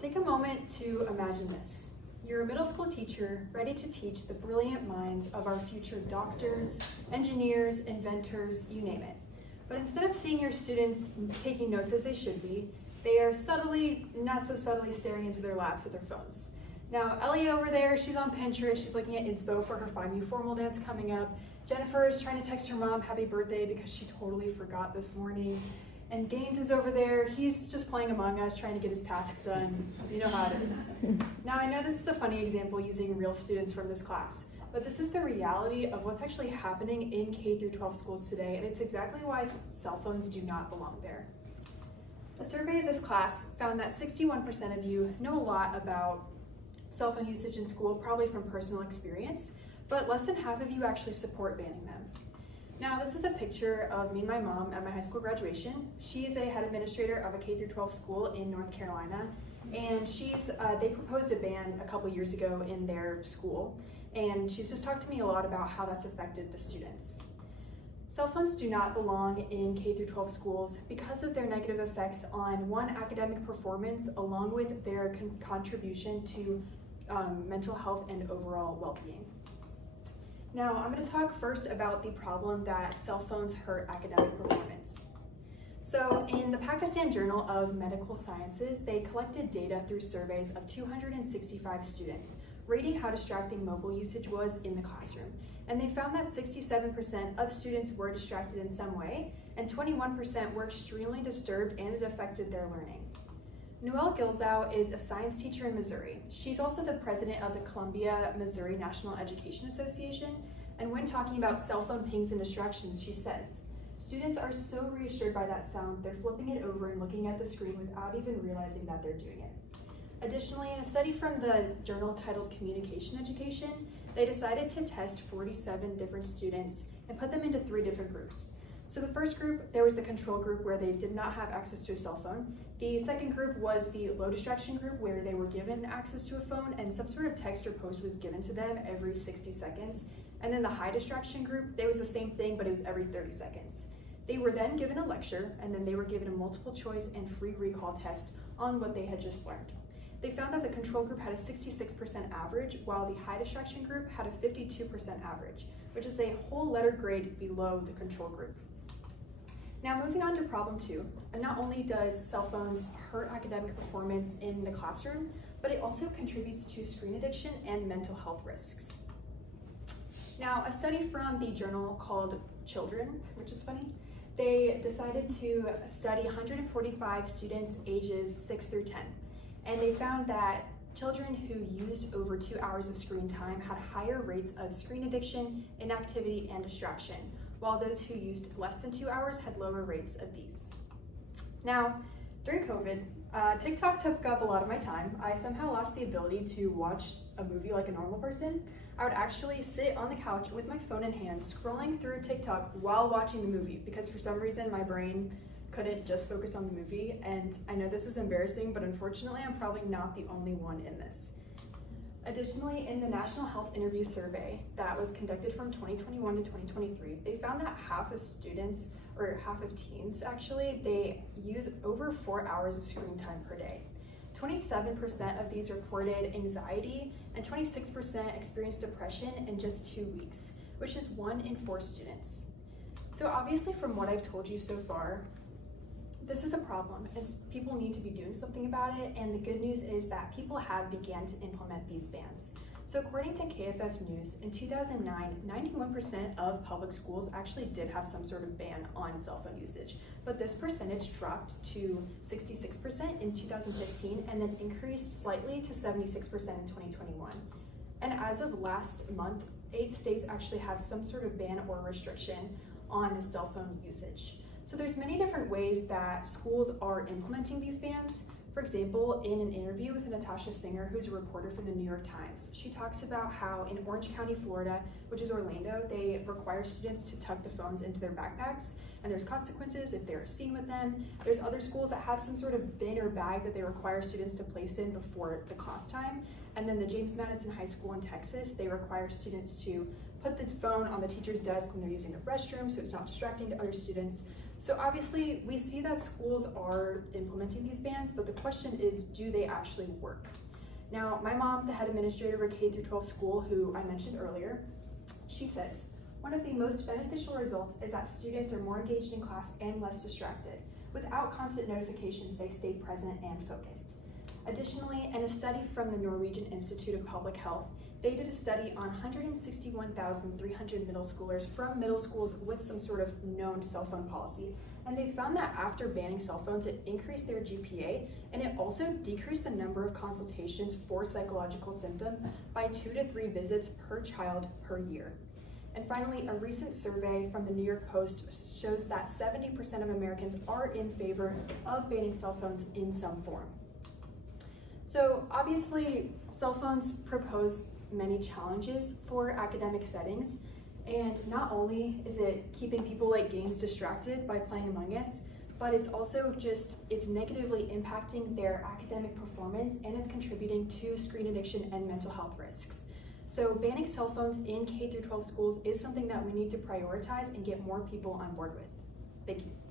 Take a moment to imagine this. You're a middle school teacher ready to teach the brilliant minds of our future doctors, engineers, inventors, you name it. But instead of seeing your students taking notes as they should be, they are subtly, not so subtly, staring into their laps with their phones. Now, Ellie over there, she's on Pinterest, she's looking at inspo for her 5U formal dance coming up. Jennifer is trying to text her mom happy birthday because she totally forgot this morning. And Gaines is over there, he's just playing Among Us, trying to get his tasks done. You know how it is. Now, I know this is a funny example using real students from this class, but this is the reality of what's actually happening in K through 12 schools today, and it's exactly why cell phones do not belong there. A survey of this class found that 61% of you know a lot about cell phone usage in school, probably from personal experience, but less than half of you actually support banning them. Now, this is a picture of me and my mom at my high school graduation. She is a head administrator of a K through 12 school in North Carolina, and they proposed a ban a couple years ago in their school, and she's just talked to me a lot about how that's affected the students. Cell phones do not belong in K through 12 schools because of their negative effects on one, academic performance, along with their contribution to mental health and overall well-being. Now, I'm going to talk first about the problem that cell phones hurt academic performance. So in the Pakistan Journal of Medical Sciences, they collected data through surveys of 265 students, rating how distracting mobile usage was in the classroom. And they found that 67% of students were distracted in some way, and 21% were extremely disturbed and it affected their learning. Noelle Gilzow is a science teacher in Missouri. She's also the president of the Columbia, Missouri National Education Association, and when talking about cell phone pings and distractions, she says, "Students are so reassured by that sound, they're flipping it over and looking at the screen without even realizing that they're doing it." Additionally, in a study from the journal titled Communication Education, they decided to test 47 different students and put them into 3 different groups. So the first group, there was the control group where they did not have access to a cell phone. The second group was the low distraction group where they were given access to a phone and some sort of text or post was given to them every 60 seconds. And then the high distraction group, there was the same thing, but it was every 30 seconds. They were then given a lecture and then they were given a multiple choice and free recall test on what they had just learned. They found that the control group had a 66% average, while the high distraction group had a 52% average, which is a whole letter grade below the control group. Now, moving on to problem 2, not only does cell phones hurt academic performance in the classroom, but it also contributes to screen addiction and mental health risks. Now, a study from the journal called Children, which is funny, they decided to study 145 students ages 6 through 10, and they found that children who used over 2 hours of screen time had higher rates of screen addiction, inactivity, and distraction, while those who used less than 2 hours had lower rates of these. Now, during COVID, TikTok took up a lot of my time. I somehow lost the ability to watch a movie like a normal person. I would actually sit on the couch with my phone in hand, scrolling through TikTok while watching the movie, because for some reason my brain couldn't just focus on the movie. And I know this is embarrassing, but unfortunately I'm probably not the only one in this. Additionally, in the National Health Interview Survey that was conducted from 2021 to 2023, they found that half of students, or half of teens actually, they use over 4 hours of screen time per day. 27% of these reported anxiety and 26% experienced depression in just 2 weeks, which is 1 in 4 students. So obviously from what I've told you so far, this is a problem, and people need to be doing something about it, and the good news is that people have began to implement these bans. So according to KFF News, in 2009, 91% of public schools actually did have some sort of ban on cell phone usage, but this percentage dropped to 66% in 2015 and then increased slightly to 76% in 2021. And as of last month, 8 states actually have some sort of ban or restriction on cell phone usage. So there's many different ways that schools are implementing these bans. For example, in an interview with Natasha Singer, who's a reporter for the New York Times, she talks about how in Orange County, Florida, which is Orlando, they require students to tuck the phones into their backpacks, and there's consequences if they're seen with them. There's other schools that have some sort of bin or bag that they require students to place in before the class time. And then the James Madison High School in Texas, they require students to put the phone on the teacher's desk when they're using the restroom so it's not distracting to other students. So obviously, we see that schools are implementing these bans, but the question is, do they actually work? Now, my mom, the head administrator of a K-12 school who I mentioned earlier, she says, one of the most beneficial results is that students are more engaged in class and less distracted. Without constant notifications, they stay present and focused. Additionally, in a study from the Norwegian Institute of Public Health, they did a study on 161,300 middle schoolers from middle schools with some sort of known cell phone policy. And they found that after banning cell phones, it increased their GPA, and it also decreased the number of consultations for psychological symptoms by 2 to 3 visits per child per year. And finally, a recent survey from the New York Post shows that 70% of Americans are in favor of banning cell phones in some form. So obviously, cell phones propose many challenges for academic settings, and not only is it keeping people like Gaines distracted by playing Among Us, but it's also it's negatively impacting their academic performance, and it's contributing to screen addiction and mental health risks. So banning cell phones in K-12 schools is something that we need to prioritize and get more people on board with. Thank you.